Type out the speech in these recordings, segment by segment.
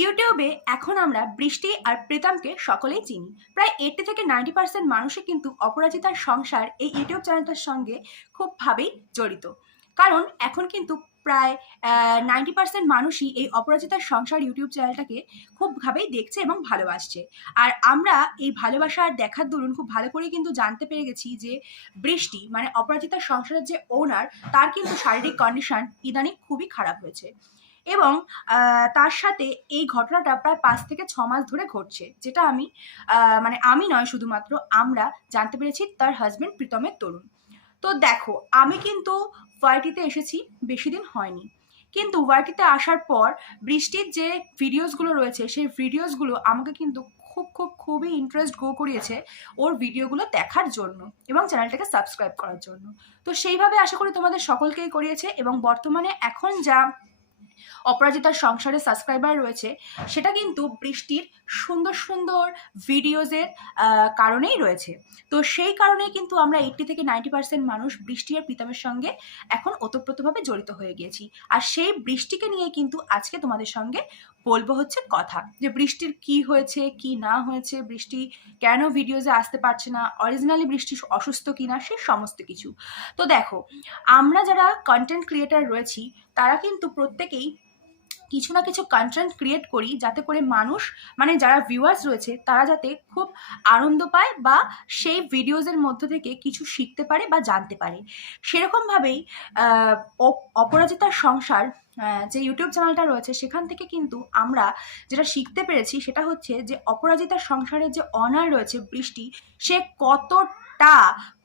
ইউটিউবে এখন আমরা বৃষ্টি আর প্রীতমকে সকলেই চিনি। প্রায় এইটি থেকে নাইনটি পার্সেন্ট মানুষই কিন্তু অপরাজিতার সংসার এই ইউটিউব চ্যানেলটার সঙ্গে খুবভাবেই জড়িত। কারণ এখন কিন্তু প্রায় নাইনটি পার্সেন্ট মানুষই এই অপরাজিতার সংসার ইউটিউব চ্যানেলটাকে খুবভাবেই দেখছে এবং ভালোবাসছে। আর আমরা এই ভালোবাসা আর দেখার দরুন খুব ভালো করে কিন্তু জানতে পেরে গেছি যে বৃষ্টি মানে অপরাজিতার সংসারের যে ওনার তার কিন্তু শারীরিক কন্ডিশন ইদানিং খুবই খারাপ হয়েছে। এবং তার সাথে এই ঘটনাটা প্রায় পাঁচ থেকে ছ মাস ধরে ঘটছে। যেটা আমি মানে আমি নয় শুধুমাত্র, আমরা জানতে পেরেছি তার হাজব্যান্ড প্রীতমের তরুণ। তো দেখো, আমি কিন্তু ওয়াইটিতে এসেছি, বেশি দিন হয়নি। কিন্তু ওয়াইটিতে আসার পর বৃষ্টির যে ভিডিওসগুলো রয়েছে, সেই ভিডিওসগুলো আমাকে কিন্তু খুব খুব, খুবই ইন্টারেস্ট গো করিয়েছে ওর ভিডিওগুলো দেখার জন্য এবং চ্যানেলটাকে সাবস্ক্রাইব করার জন্য। তো সেইভাবে আশা করি তোমাদের সকলকেই করিয়েছে এবং বর্তমানে এখন যা অপরাজিতার সংসারে সাবস্ক্রাইবার রয়েছে, সেটা কিন্তু বৃষ্টির সুন্দর সুন্দর ভিডিওজের কারণেই রয়েছে। তো সেই কারণেই কিন্তু আমরা এইটটি থেকে নাইনটি পার্সেন্ট মানুষ বৃষ্টি আর প্রীতমের সঙ্গে এখন ওতপ্রোতভাবে জড়িত হয়ে গিয়েছি। আর সেই বৃষ্টিকে নিয়ে কিন্তু আজকে তোমাদের সঙ্গে বলব হচ্ছে কথা। যে বৃষ্টির কি হয়েছে, কি না হয়েছে, বৃষ্টি কেন ভিডিওজে আসতে পারছে না অরিজিনালি বৃষ্টি অসুস্থ কিনা সেই সমস্ত কিছু। তো দেখো, আমরা যারা কন্টেন্ট ক্রিয়েটার রয়েছি, তারা কিন্তু প্রত্যেকেই কিছু না কিছু কন্টেন্ট ক্রিয়েট করি, যাতে করে মানুষ মানে যারা ভিউয়ার্স রয়েছে, তারা যাতে খুব আনন্দ পায় বা সেই ভিডিওজের মধ্য থেকে কিছু শিখতে পারে বা জানতে পারে। সেরকমভাবেই অপ- অপরাজিতার সংসার যে ইউটিউব চ্যানেলটা রয়েছে, সেখান থেকে কিন্তু আমরা যেটা শিখতে পেরেছি সেটা হচ্ছে যে অপরাজিতার সংসারের যে অনার রয়েছে বৃষ্টি, সে কতটা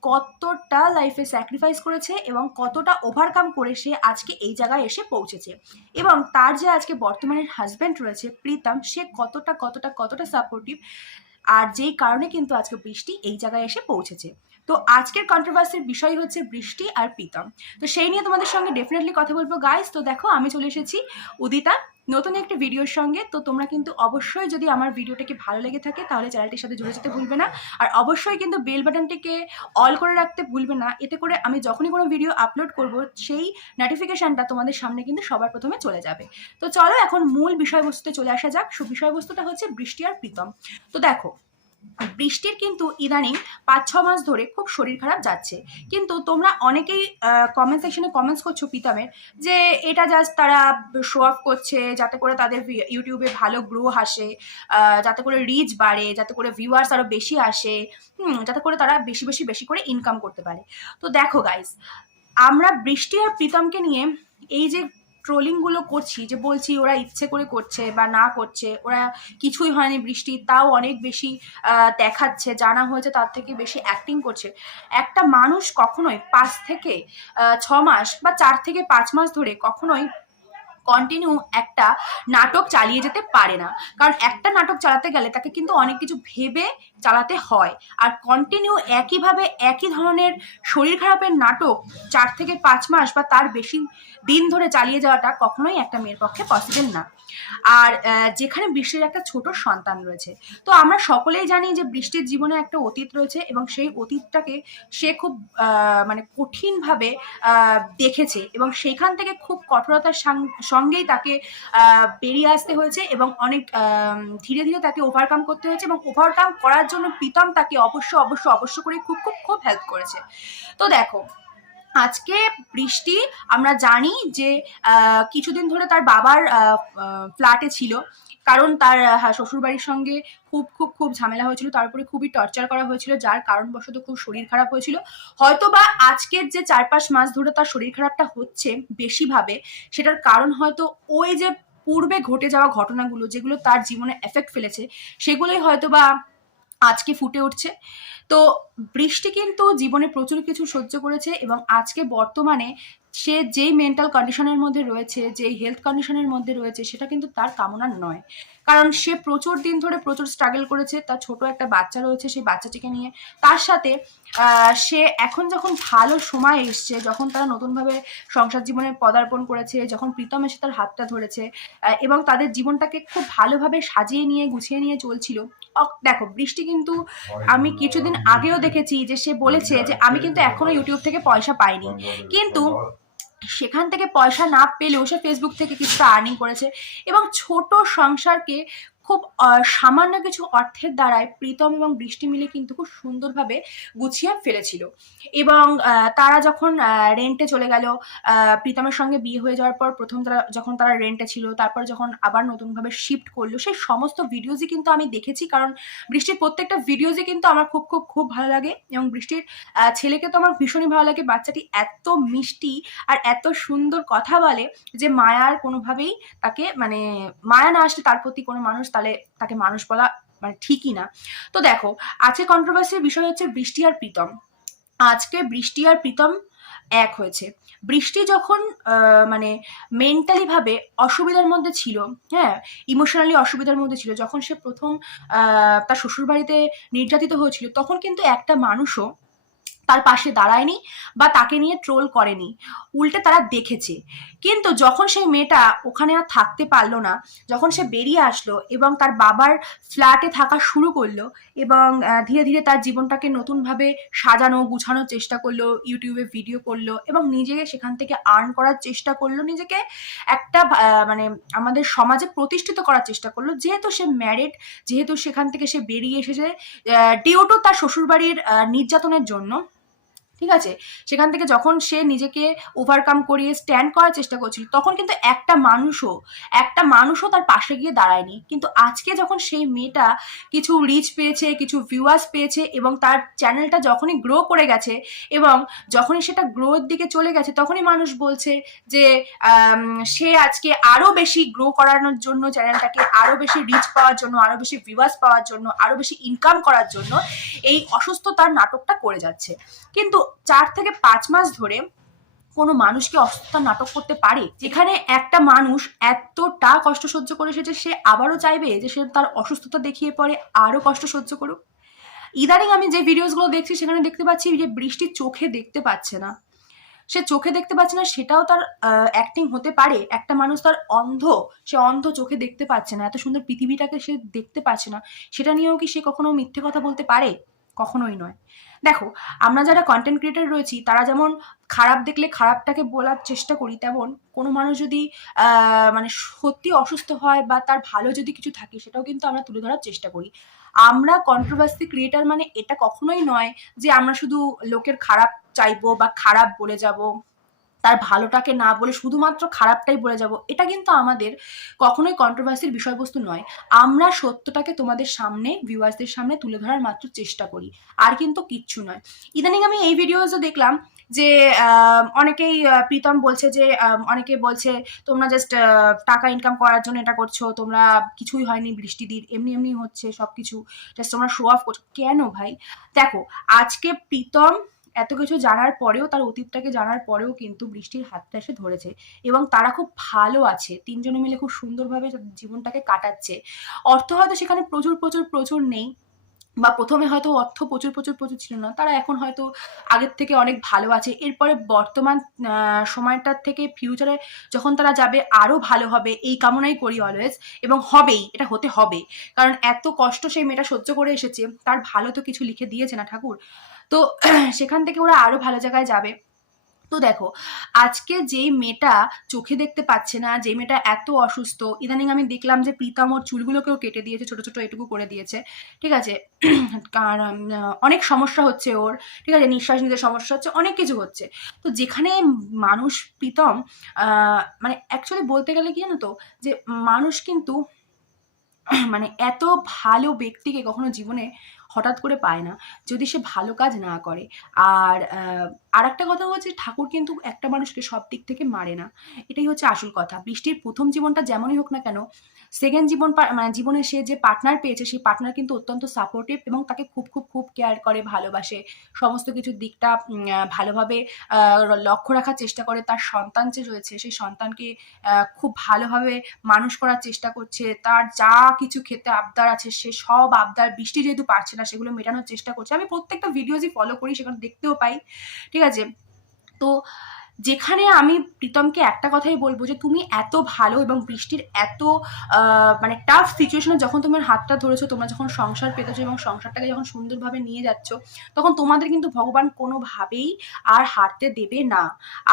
কতটা লাইফে স্যাক্রিফাইস করেছে এবং কতটা ওভারকাম করে সে আজকে এই জায়গায় এসে পৌঁছেছে। এবং তার যে আজকে বর্তমানের হাজব্যান্ড রয়েছে, প্রীতম, সে কতটা কতটা কতটা সাপোর্টিভ আর যেই কারণে কিন্তু আজকে বৃষ্টি এই জায়গায় এসে পৌঁছেছে। তো আজকের কন্ট্রোভার্সির বিষয় হচ্ছে বৃষ্টি আর প্রীতম। তো সেই নিয়ে তোমাদের সঙ্গে ডেফিনেটলি কথা বলব গাইস তো দেখো, আমি চলে এসেছি উদিতা। নতুন একটা ভিডিওর সঙ্গে। তো তোমরা কিন্তু অবশ্যই যদি আমার ভিডিওটাকে ভালো লেগে থাকে, তাহলে চ্যানেলটির সাথে জুড়ে যেতে ভুলবে না। আর অবশ্যই কিন্তু বেল বাটনটিকে অল করে রাখতে ভুলবে না। এতে করে আমি যখনই কোনো ভিডিও আপলোড করব, সেই নোটিফিকেশানটা তোমাদের সামনে কিন্তু সবার প্রথমে চলে যাবে। তো চলো, এখন মূল বিষয়বস্তুতে চলে আসা যাক। সু, বিষয়বস্তুটা হচ্ছে বৃষ্টি আর প্রীতম। তো দেখো বৃষ্টির কিন্তু ইদানিং পাঁচ, ছ মাস ধরে খুব শরীর খারাপ যাচ্ছে। কিন্তু তোমরা অনেকেই কমেন্ট সেকশনে কমেন্টস করছ প্রীতমের, যে এটা জাস্ট তারা শো অফ করছে, যাতে করে তাদের ইউটিউবে ভালো গ্রো আসে যাতে করে রিচ বাড়ে, যাতে করে ভিউয়ার্স আরও বেশি আসে যাতে করে তারা বেশি বেশি বেশি করে ইনকাম করতে পারে। তো দেখো গাইস আমরা বৃষ্টি আর প্রীতমকে নিয়ে এই যে ট্রোলিংগুলো করছি যে বলছি ওরা ইচ্ছে করে করছে বা না করছে, ওরা কিছুই হয়নি বৃষ্টি, তাও অনেক বেশি দেখাচ্ছে, জানা হয়েছে তার থেকে বেশি অ্যাক্টিং করছে। একটা মানুষ কখনোই পাঁচ থেকে ছ মাস বা চার থেকে পাঁচ মাস ধরে কখনোই কন্টিনিউ একটা নাটক চালিয়ে যেতে পারে না। কারণ একটা নাটক চালাতে গেলে তাকে কিন্তু অনেক কিছু ভেবে চালাতে হয়। আর কন্টিনিউ একইভাবে একই ধরনের শরীর খারাপের নাটক চার থেকে পাঁচ মাস বা তার বেশি দিন ধরে চালিয়ে যাওয়াটা কখনোই একটা মেয়ের পক্ষে পসিবল না। আর যেখানে বৃষ্টির একটা ছোট সন্তান রয়েছে। তো আমরা সকলেই জানি যে বৃষ্টির জীবনে একটা অতীত রয়েছে এবং সেই অতীতটাকে সে খুব মানে কঠিনভাবে দেখেছে এবং সেখান থেকে খুব কঠোরতার সঙ্গেই তাকে বেরিয়ে আসতে হয়েছে এবং অনেক ধীরে ধীরে তাকে ওভারকাম করতে হয়েছে এবং ওভারকাম করার জন্য প্রীতম তাকে অবশ্য অবশ্য অবশ্য করে খুব খুব খুব হেল্প করেছে। তো দেখো, আজকে বৃষ্টি, আমরা জানি যে কিছুদিন ধরে তার বাবার ফ্ল্যাটে ছিল। কারণ তার আহ, শ্বশুরবাড়ির সঙ্গে খুব খুব খুব ঝামেলা হয়েছিল। তার উপরে খুবই টর্চার করা হয়েছিল যার কারণবশত খুব শরীর খারাপ হয়েছিল। হয়তো বা আজকের যে চার পাঁচ মাস ধরে তার শরীর খারাপটা হচ্ছে বেশিভাবে সেটার কারণ হয়তো ওই যে পূর্বে ঘটে যাওয়া ঘটনাগুলো যেগুলো তার জীবনে এফেক্ট ফেলেছে সেগুলোই হয়তো বা আজকে ফুটে উঠছে। তো বৃষ্টি কিন্তু জীবনে প্রচুর কিছু সহ্য করেছে এবং আজকে বর্তমানে সে যেই মেন্টাল কন্ডিশনের মধ্যে রয়েছে, যেই হেলথ কন্ডিশনের মধ্যে রয়েছে, সেটা কিন্তু তার কামনা নয়। কারণ সে প্রচুর দিন ধরে প্রচুর স্ট্রাগল করেছে, তার ছোট একটা বাচ্চা রয়েছে, সেই বাচ্চাটিকে নিয়ে। তার সাথে সে এখন যখন ভালো সময় এসছে, যখন তারা নতুনভাবে সংসার জীবনে পদার্পণ করেছে, যখন প্রীতম এসে তার হাতটা ধরেছে এবং তাদের জীবনটাকে খুব ভালোভাবে সাজিয়ে নিয়ে, গুছিয়ে নিয়ে চলছিল দেখো, বৃষ্টি কিন্তু আমি কিছুদিন আগেও দেখেছি যে সে বলেছে যে, আমি কিন্তু এখনও ইউটিউব থেকে পয়সা পাইনি। কিন্তু সেখান থেকে পয়সা না পেলেও সে ফেসবুক থেকে কিছুটা আর্নিং করেছে। এবং ছোট সংসারকে খুব সামান্য কিছু অর্থের দ্বারাই প্রীতম এবং বৃষ্টি মিলে কিন্তু খুব সুন্দরভাবে গুছিয়ে ফেলেছিল। এবং তারা যখন রেন্টে চলে গেল প্রীতমের সঙ্গে বিয়ে হয়ে যাওয়ার পর প্রথম তারা, যখন তারা রেন্টে ছিল, তারপর যখন আবার নতুনভাবে শিফট করল, সেই সমস্ত ভিডিওজই কিন্তু আমি দেখেছি। কারণ বৃষ্টির প্রত্যেকটা ভিডিওজই কিন্তু আমার খুব খুব খুব ভালো লাগে। এবং বৃষ্টির ছেলেকে তো আমার ভীষণই ভালো লাগে। বাচ্চাটি এত মিষ্টি আর এত সুন্দর কথা বলে যে মায়ার কোনোভাবেই তাকে মানে মায়া না আসলে তার প্রতি কোনো মানুষ তাহলে তাকে মানুষ বলা মানে ঠিকই না। তো দেখো, আজকে কন্ট্রোভার্সির বিষয় হচ্ছে বৃষ্টি আর প্রীতম। আজকে বৃষ্টি আর প্রীতম এক হয়েছে। বৃষ্টি যখন মানে মেন্টালি ভাবে অসুবিধার মধ্যে ছিল হ্যাঁ ইমোশনালি অসুবিধার মধ্যে ছিল, যখন সে প্রথম তার শ্বশুরবাড়িতে নির্যাতিত হয়েছিল, তখন কিন্তু একটা মানুষও তার পাশে দাঁড়ায়নি বা তাকে নিয়ে ট্রোল করেনি। উল্টে তারা দেখেছে। কিন্তু যখন সেই মেয়েটা ওখানে আর থাকতে পারল না, যখন সে বেরিয়ে আসলো এবং তার বাবার ফ্ল্যাটে থাকা শুরু করল এবং ধীরে ধীরে তার জীবনটাকে নতুনভাবে সাজানো, গুছানোর চেষ্টা করল ইউটিউবে ভিডিও করল এবং নিজে সেখান থেকে আর্ন করার চেষ্টা করল, নিজেকে একটা মানে আমাদের সমাজে প্রতিষ্ঠিত করার চেষ্টা করল। যেহেতু সে ম্যারিড যেহেতু সেখান থেকে সে বেরিয়ে এসেছে ডিউ টু তার শ্বশুরবাড়ির নির্যাতনের জন্য ঠিক আছে? সেখান থেকে যখন সে নিজেকে ওভারকাম করিয়ে স্ট্যান্ড করার চেষ্টা করছিল, তখন কিন্তু একটা মানুষও একটা মানুষও তার পাশে গিয়ে দাঁড়ায়নি। কিন্তু আজকে যখন সেই মেয়েটা কিছু রিচ পেয়েছে, কিছু ভিউয়ার্স পেয়েছে এবং তার চ্যানেলটা যখনই গ্রো করে গেছে এবং যখনই সেটা গ্রোর দিকে চলে গেছে, তখনই মানুষ বলছে যে সে আজকে আরও বেশি গ্রো করানোর জন্য চ্যানেলটাকে আরও বেশি রিচ পাওয়ার জন্য আরও বেশি ভিউয়ার্স পাওয়ার জন্য আরও বেশি ইনকাম করার জন্য এই অসুস্থতার নাটকটা করে যাচ্ছে। কিন্তু চার থেকে পাঁচ মাস ধরে কোনো মানুষকে অসুস্থতার নাটক করতে পারে, যেখানে একটা মানুষ এতটা কষ্ট সহ্য করে এসেছে, সে আবারও চাইবে যে সে তার অসুস্থতা দেখিয়ে পরে আরও কষ্ট সহ্য করুক। ইদানিং আমি যে ভিডিওসগুলো দেখছি, সেখানে দেখতে পাচ্ছি যে বৃষ্টি চোখে দেখতে পাচ্ছে না। সে চোখে দেখতে পাচ্ছে না, সেটাও তার অ্যাক্টিং হতে পারে। একটা মানুষ তার অন্ধ, সে অন্ধ চোখে দেখতে পাচ্ছে না, এত সুন্দর পৃথিবীটাকে সে দেখতে পাচ্ছে না। সেটা নিয়েও কি সে কখনো মিথ্যে কথা বলতে পারে? কখনোই নয়। দেখো, আমরা যারা কন্টেন্ট ক্রিয়েটার রয়েছি, তারা যেমন খারাপ দেখলে খারাপটাকে বলার চেষ্টা করি, তেমন কোনো মানুষ যদি মানে সত্যি অসুস্থ হয় বা তার ভালো যদি কিছু থাকে, সেটাও কিন্তু আমরা তুলে ধরার চেষ্টা করি। আমরা কন্ট্রোভার্সি ক্রিয়েটার মানে এটা কখনোই নয় যে আমরা শুধু লোকের খারাপ চাইব বা খারাপ বলে যাব। তার ভালোটাকে না বলে শুধুমাত্র খারাপটাই বলে যাব, এটা কিন্তু আমাদের কখনোই কন্ট্রোভার্সির বিষয়বস্তু নয়। আমরা সত্যটাকে তোমাদের সামনে ভিউয়ার্সদের সামনে তুলে ধরার মাত্র চেষ্টা করি, আর কিন্তু কিচ্ছু নয়। ইদানিং আমি এই ভিডিওসও দেখলাম যে অনেকেই প্রীতম বলছে যে অনেকে বলছে, তোমরা জাস্ট টাকা ইনকাম করার জন্য এটা করছ, তোমরা কিছুই হয়নি বৃষ্টিদির এমনি এমনি হচ্ছে সব কিছু জাস্ট তোমরা শো অফ করছ। কেন ভাই? দেখো, আজকে প্রীতম এত কিছু জানার পরেও, তার অতীতটাকে জানার পরেও কিন্তু বৃষ্টির হাতটা এসে ধরেছে। এবং তারা খুব ভালো আছে। তিনজনে মিলে খুব সুন্দরভাবে জীবনটাকে কাটাচ্ছে। অর্থ হয়তো সেখানে প্রচুর প্রচুর প্রচুর নেই। বা প্রথমে হয়তো অর্থ প্রচুর প্রচুর প্রচুর ছিল না। তারা এখন হয়তো আগের থেকে অনেক ভালো আছে। এরপরে বর্তমান সময়টার থেকে ফিউচারে যখন তারা যাবে আরও ভালো হবে। এই কামনাই করি অলওয়েজ এবং হবেই, এটা হতে হবে। কারণ এত কষ্ট সেই মেয়েটা সহ্য করে এসেছে। তার ভালো তো কিছু লিখে দিয়েছে না ঠাকুর। তো সেখান থেকে ওরা আরও ভালো জায়গায় যাবে। তো দেখো, আজকে যেই মেয়েটা চোখে দেখতে পাচ্ছে না যে মেয়েটা এত অসুস্থ, ইদানিং আমি দেখলাম যে প্রীতম ওর চুলগুলোকেও কেটে দিয়েছে, ছোট ছোট এটুকু করে দিয়েছে। ঠিক আছে? কারণ অনেক সমস্যা হচ্ছে ওর, ঠিক আছে? নিঃশ্বাস নিতে সমস্যা হচ্ছে, অনেক কিছু হচ্ছে। তো যেখানে মানুষ প্রীতম মানে অ্যাকচুয়ালি বলতে গেলে কি জানো তো? যে মানুষ কিন্তু মানে এত ভালো ব্যক্তিকে কখনো জীবনে হঠাৎ করে পায় না। যদি সে ভালো কাজ না করে আর আর একটা কথা হচ্ছে ঠাকুর কিন্তু একটা মানুষকে সব দিক থেকে মারে না। এটাই হচ্ছে আসল কথা। বৃষ্টির প্রথম জীবনটা যেমনই হোক না কেন সেকেন্ড জীবন মানে জীবনে সে যে পার্টনার পেয়েছে, সেই পার্টনার কিন্তু অত্যন্ত সাপোর্টিভ এবং তাকে খুব খুব খুব কেয়ার করে, ভালোবাসে। সমস্ত কিছুর দিকটা ভালোভাবে লক্ষ্য রাখার চেষ্টা করে। তার সন্তান যে রয়েছে, সেই সন্তানকে খুব ভালোভাবে মানুষ করার চেষ্টা করছে। তার যা কিছু খেতে আবদার আছে, সে সব আবদার বৃষ্টি যেহেতু পারছে না, সেগুলো মেটানোর চেষ্টা করছে। আমি প্রত্যেকটা ভিডিওজই ফলো করি সেখানে দেখতেও পাই। ঠিক আছে? তো যেখানে আমি প্রীতমকে একটা কথাই বলব যে তুমি এত ভালো এবং বৃষ্টির এত মানে টাফ সিচুয়েশনে যখন তোমার হাতটা ধরেছো, তোমরা যখন সংসার পেতেছো এবং সংসারটাকে যখন সুন্দরভাবে নিয়ে যাচ্ছ, তখন তোমাদের কিন্তু ভগবান কোনোভাবেই আর হারতে দেবে না।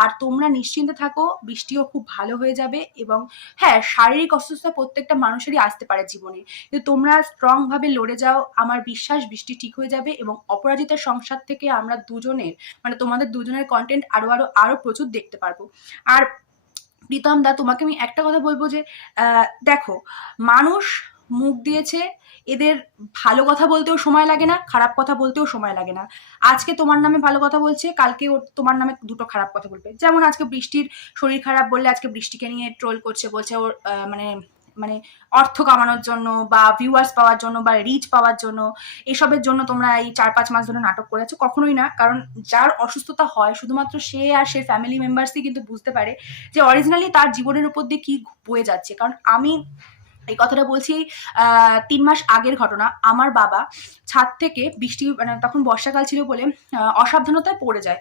আর তোমরা নিশ্চিন্তে থাকো, বৃষ্টিও খুব ভালো হয়ে যাবে এবং হ্যাঁ শারীরিক অসুস্থতা প্রত্যেকটা মানুষেরই আসতে পারে জীবনে। কিন্তু তোমরা স্ট্রংভাবে লড়ে যাও, আমার বিশ্বাস বৃষ্টি ঠিক হয়ে যাবে এবং অপরাজিতার সংসার থেকে আমরা দুজনের মানে তোমাদের দুজনের কন্টেন্ট আরও আরও আরও প্রচুর দেখতে পারব। আর প্রীতম দা, তোমাকে আমি একটা কথা বলব যে দেখো, মানুষ মুখ দিয়েছে, এদের ভালো কথা বলতেও সময় লাগে না, খারাপ কথা বলতেও সময় লাগে না। আজকে তোমার নামে ভালো কথা বলছে, কালকে তোমার নামে দুটো খারাপ কথা বলবে। যেমন আজকে বৃষ্টির শরীর খারাপ বললে আজকে বৃষ্টিকে নিয়ে ট্রোল করছে, বলছে ওর মানে মানে অর্থ কামানোর জন্য বা ভিউয়ার্স পাওয়ার জন্য বা রিচ পাওয়ার জন্য, এসবের জন্য তোমরা এই চার পাঁচ মাস ধরে নাটক করে আছো। কখনোই না, কারণ যার অসুস্থতা হয়, শুধুমাত্র সে আর সে ফ্যামিলি মেম্বার্সই কিন্তু বুঝতে পারে যে অরিজিনালি তার জীবনের উপর দিয়ে কি বয়ে যাচ্ছে। কারণ আমি এই কথাটা বলছি তিন মাস আগের ঘটনা। আমার বাবা ছাদ থেকে বৃষ্টি মানে তখন বর্ষাকাল ছিল বলে অসাবধানতায় পড়ে যায়।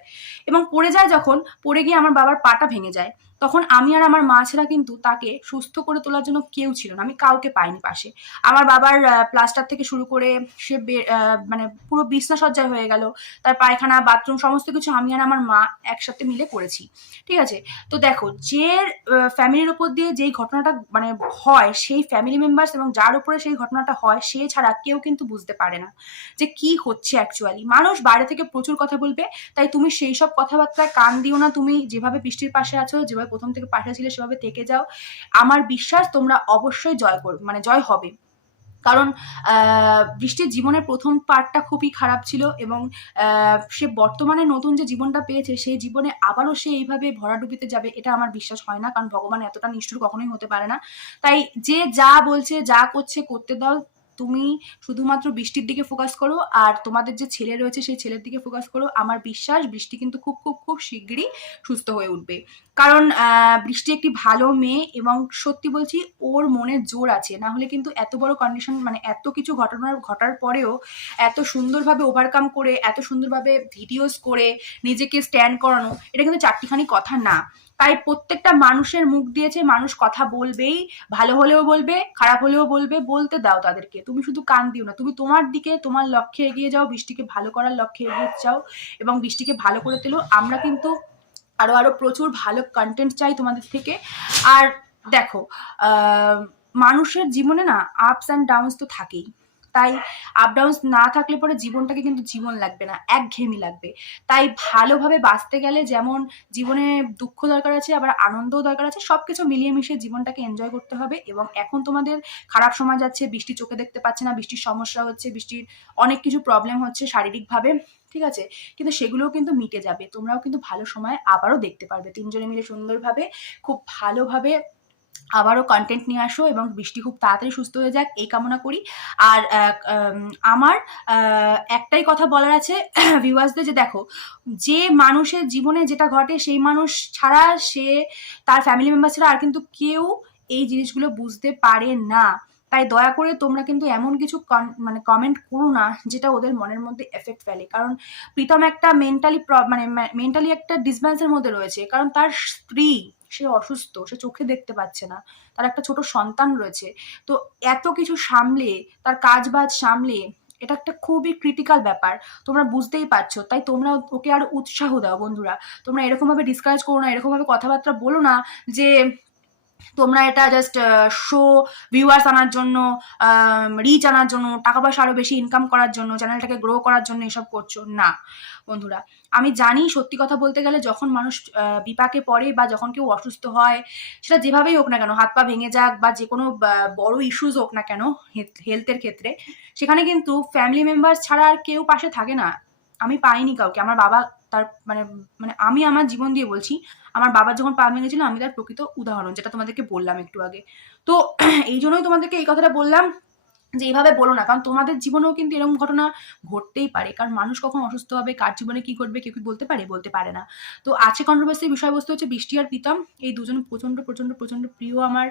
এবং পড়ে যায় যখন, পড়ে গিয়ে আমার বাবার পাটা ভেঙে যায়। তখন আমি আর আমার মা ছাড়া কিন্তু তাকে সুস্থ করে তোলার জন্য কেউ ছিল না। আমি কাউকে পাইনি পাশে। আমার বাবার প্লাস্টার থেকে শুরু করে সে মানে পুরো বিছনা সজ্জায় হয়ে গেল। তার পায়খানা, বাথরুম, সমস্ত কিছু আমি আর আমার মা একসাথে মিলে করেছি। ঠিক আছে? তো দেখো, যে ফ্যামিলির উপর দিয়ে যেই ঘটনাটা মানে হয়, সেই ফ্যামিলি মেম্বার্স এবং যার উপরে সেই ঘটনাটা হয়, সে ছাড়া কেউ কিন্তু বুঝতে পারে না যে কি হচ্ছে অ্যাকচুয়ালি মানুষ বাইরে থেকে প্রচুর কথা বলবে, তাই তুমি সেই সব কথাবার্তায় কান দিও না। তুমি যেভাবে বৃষ্টির পাশে আছো, যেভাবে প্রথম থেকে পাশে ছিলে, সেভাবে থেকে যাও। আমার বিশ্বাস তোমরা অবশ্যই জয় করবে মানে জয় হবে। কারণ বৃষ্টির জীবনের প্রথম পার্টটা খুবই খারাপ ছিল এবং সে বর্তমানে নতুন যে জীবনটা পেয়েছে, সেই জীবনে আবারও সে এইভাবে ভরাডুবিতে যাবে, এটা আমার বিশ্বাস হয় না, কারণ ভগবান এতটা নিষ্ঠুর কখনোই হতে পারে না। তাই যে যা বলছে, যা করছে, করতে দাও তুমি শুধুমাত্র বৃষ্টির দিকে ফোকাস করো, আর তোমাদের যে ছেলে রয়েছে সেই ছেলের দিকে ফোকাস করো। আমার বিশ্বাস বৃষ্টি কিন্তু খুব খুব খুব শিগগিরই সুস্থ হয়ে উঠবে। কারণ বৃষ্টি একটি ভালো মেয়ে এবং সত্যি বলছি ওর মনে জোর আছে। না হলে কিন্তু এত বড় কন্ডিশন মানে এত কিছু ঘটনার, ঘটার পরেও এত সুন্দরভাবে ওভারকাম করে, এত সুন্দরভাবে ভিডিওস করে নিজেকে স্ট্যান্ড করানো, এটা কিন্তু চারটিখানি কথা না। তাই প্রত্যেকটা মানুষের মুখ দিয়েছে মানুষ কথা বলবেই, ভালো হলেও বলবে, খারাপ হলেও বলবে, বলতে দাও তাদেরকে। তুমি শুধু কান দিও না, তুমি তোমার দিকে, তোমার লক্ষ্যে এগিয়ে যাও, বৃষ্টিকে ভালো করার লক্ষ্যে এগিয়ে যাও এবং বৃষ্টিকে ভালো করে তোলো। আমরা কিন্তু আরও আরও প্রচুর ভালো কন্টেন্ট চাই তোমাদের থেকে। আর দেখো মানুষের জীবনে না আপস অ্যান্ড ডাউনস তো থাকেই। তাই আপ না থাকলে পরে জীবনটাকে কিন্তু জীবন লাগবে না, একঘেয়েমি লাগবে। তাই ভালোভাবে বাঁচতে গেলে যেমন জীবনে দুঃখ দরকার আছে, আবার আনন্দও দরকার আছে সব কিছু মিলিয়ে মিশিয়ে জীবনটাকে এনজয় করতে হবে এবং এখন তোমাদের খারাপ সময় যাচ্ছে, বৃষ্টি চোখে দেখতে পাচ্ছে না, বৃষ্টির সমস্যা হচ্ছে, বৃষ্টির অনেক কিছু প্রবলেম হচ্ছে শারীরিকভাবে, ঠিক আছে? কিন্তু সেগুলোও কিন্তু মিটে যাবে, তোমরাও কিন্তু ভালো সময় আবারও দেখতে পারবে। তিনজনে মিলে সুন্দরভাবে, খুব ভালোভাবে আবারও কন্টেন্ট নিয়ে আসো এবং বৃষ্টি খুব তাড়াতাড়ি সুস্থ হয়ে যাক, এই কামনা করি। আর আমার একটাই কথা বলার আছে ভিউয়ার্সদের যে দেখো, যে মানুষের জীবনে যেটা ঘটে, সেই মানুষ ছাড়া সে, তার ফ্যামিলি মেম্বার ছাড়া আর কিন্তু কেউ এই জিনিসগুলো বুঝতে পারে না। তাই দয়া করে তোমরা কিন্তু এমন কিছু মানে কমেন্ট করো না, যেটা ওদের মনের মধ্যে এফেক্ট ফেলে। কারণ প্রীতম একটা মেন্টালি মানে মেন্টালি একটা ডিসব্যালেন্সের মধ্যে রয়েছে। কারণ তার স্ত্রী সে অসুস্থ, সে চোখে দেখতে পাচ্ছে না, তার একটা ছোট সন্তান রয়েছে। তো এত কিছু সামলে, তার কাজ বাজ সামলে, এটা একটা খুবই ক্রিটিক্যাল ব্যাপার। তোমরা বুঝতেই পারছ, তাই তোমরা ওকে আরও উৎসাহ দাও বন্ধুরা। তোমরা এরকমভাবে ডিসকারেজ করো না, এরকমভাবে কথাবার্তা বলো না যে তোমরা এটা জাস্ট শো ভিউয়ার্স আনার জন্য রিচ আনার জন্য, টাকা পয়সা আরও বেশি ইনকাম করার জন্য চ্যানেলটাকে গ্রো করার জন্য এসব করছ? না। বন্ধুরা, আমি জানি সত্যি কথা বলতে গেলে যখন মানুষ বিপাকে পড়ে বা যখন কেউ অসুস্থ হয়, সেটা যেভাবেই হোক না কেন, হাত পা ভেঙে যাক বা যে কোনো বড় ইস্যুজ হোক না কেন হেলথের ক্ষেত্রে, সেখানে কিন্তু ফ্যামিলি মেম্বার ছাড়া আর কেউ পাশে থাকে না। আমি পাইনি কাউকে। আমার বাবা তার মানে মানে আমি আমার জীবন দিয়ে বলছি আমার বাবা যখন পা ভেঙেছিল, আমি তার প্রকৃত উদাহরণ, যেটা তোমাদেরকে বললাম একটু আগে। তো, এই জন্যই তোমাদেরকে এই কথাটা বললাম। যে এইভাবে বলো না, কারণ তোমাদের জীবনেও কিন্তু এরকম ঘটনা ঘটতেই পারে। কারণ মানুষ কখন অসুস্থ হবে, কার জীবনে কি ঘটবে, কেউ কি বলতে পারে? বলতে পারে না। তো আছে কন্ট্রোভার্সির বিষয়বস্তু হচ্ছে বৃষ্টি আর প্রীতম। এই দুজন প্রচণ্ড প্রচণ্ড প্রচণ্ড প্রিয় আমার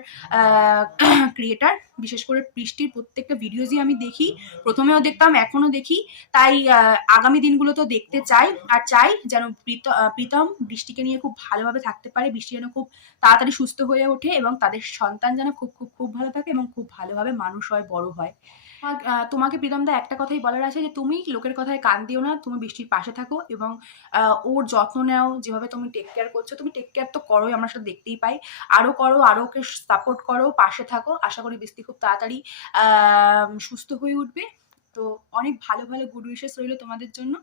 ক্রিয়েটার বিশেষ করে বৃষ্টির প্রত্যেকটা ভিডিওজই আমি দেখি। প্রথমেও দেখতাম, এখনও দেখি। তাই আগামী দিনগুলো তো দেখতে চাই। আর চাই যেন প্রীত- প্রীতম বৃষ্টিকে নিয়ে খুব ভালোভাবে থাকতে পারে। বৃষ্টি যেন খুব তাড়াতাড়ি সুস্থ হয়ে ওঠে এবং তাদের সন্তান যেন খুব খুব খুব ভালো থাকে এবং খুব ভালোভাবে মানুষ হয়, বড় হয়। তোমাকে প্রীতমদা একটা কথাই বলার আছে যে তুমি লোকের কথায় কান দিও না, তুমি বৃষ্টির পাশে থাকো এবং ওর যত্ন নাও, যেভাবে তুমি টেক কেয়ার করছ, তুমি টেক কেয়ার তো করোই, আমরা সেটা দেখতেই পাই। আরও করো আরও ওকে সাপোর্ট করো, পাশে থাকো, আশা করি বৃষ্টি খুব তাড়াতাড়ি সুস্থ হয়ে উঠবে। তো অনেক ভালো ভালো গুড উইশেস রইল তোমাদের জন্য।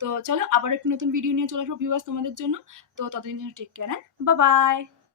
তো চলো আবার একটি নতুন ভিডিও নিয়ে চলে আসব ভিউয়ার্স তোমাদের জন্য। তো ততদিন জন্য টেক কেয়ার হ্যাঁ বা বাই